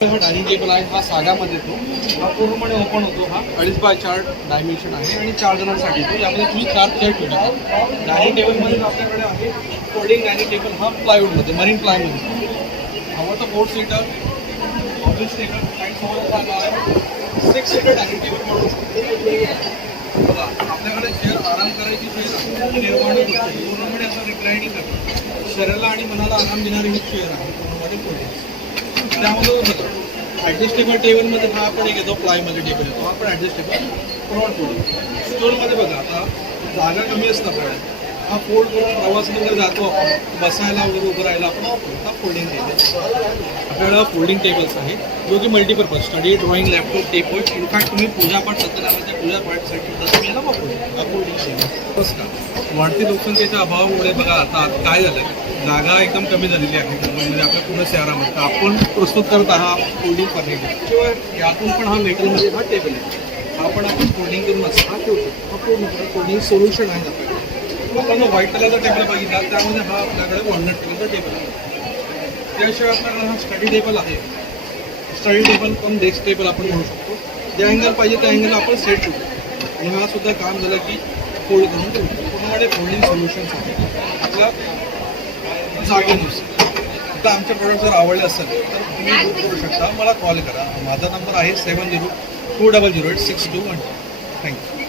हा dining table आहे, हा साध्यामध्ये येतो, हा पूर्णपणे ओपन होतो. हा 2.5x4 डायमेन्शन आहे आणि 4 जणांसाठी येतो. यामध्ये तुम्ही 4 चेअर ठेवू शकता. डायनिंग टेबलमध्ये आपल्याकडे आहे फोल्डिंग डायनिंग टेबल, हा प्लायवूडमध्ये मरीन प्लायमध्ये. हवं तर 4 सीटर ऑफिस टेबल आणि समोर 6 सीटर डायनिंग टेबल म्हणू शकतो. बघा आपल्याकडे चेअर आराम करायची चेअर निर्माण होते, पूर्णपणे असं रिक्लायनिंग करतो. शरीराला आणि मनाला आराम देणारी ही चेअर आहे पूर्णपणे फोल्डिंग. त्यामध्ये बघा ॲडजस्टेबल टेबलमध्ये हा आपण एक येतो, प्लायमध्ये टेबल येतो, हा पण ॲडजस्टेबल फ्रंट फोल्ड. स्टोलमध्ये बघा आता जागा कमी असतं आपल्याकडे, हा फोल्ड करून प्रवासात वगैरे जातो आपण, बसायला वगैरे उभं राहायला आपण हा फोल्डिंग टेबल. आपल्याला फोल्डिंग टेबल्स आहे जो की multipurpose study, drawing, laptop, table. In fact तुम्ही पूजापाठ सत्यनारायणच्या पूजापाठसाठी सुद्धा तुम्ही याला वापरू शकता. फोल्डिंग टेबल बस का वाढती लोकसंख्येच्या अभावामुळे बघा आता काय झालं, जागा एकदम कमी झालेली आहे मुंबईमध्ये आपल्या पूर्ण शहरामध्ये. तर आपण प्रस्तुत करत आहात फोल्डिंग फर्निचर किंवा यातून पण हा मेटलमध्ये हा टेबल आहे, हा पण आपण फोल्डिंग करून हा ठेवू शकतो. हा पूर्णपणे फोल्डिंग सोल्युशन आहे आपल्याकडे. आपण व्हाईट कलरचा टेबल बघितला, त्यामध्ये हा आपल्याकडे वॉलनट कलरचा टेबल आहे. त्याशिवाय आपल्याकडे हा स्टडी टेबल आहे. स्टडी टेबल पण डेस्क टेबल आपण घेऊ शकतो. ज्या अँगल पाहिजे त्या अँगल आपण सेट करू शकतो आणि हा सुद्धा काम झालं की फोल्ड करून ठेवू शकतो. पूर्णपणे फोल्डिंग सोल्युशन्स आहे आपल्या जागेनुसार. आता आमचे प्रोडक्ट जर आवडले असेल तर तुम्ही बुक करू शकता, मला कॉल करा. माझा नंबर आहे 7020086212. थँक्यू.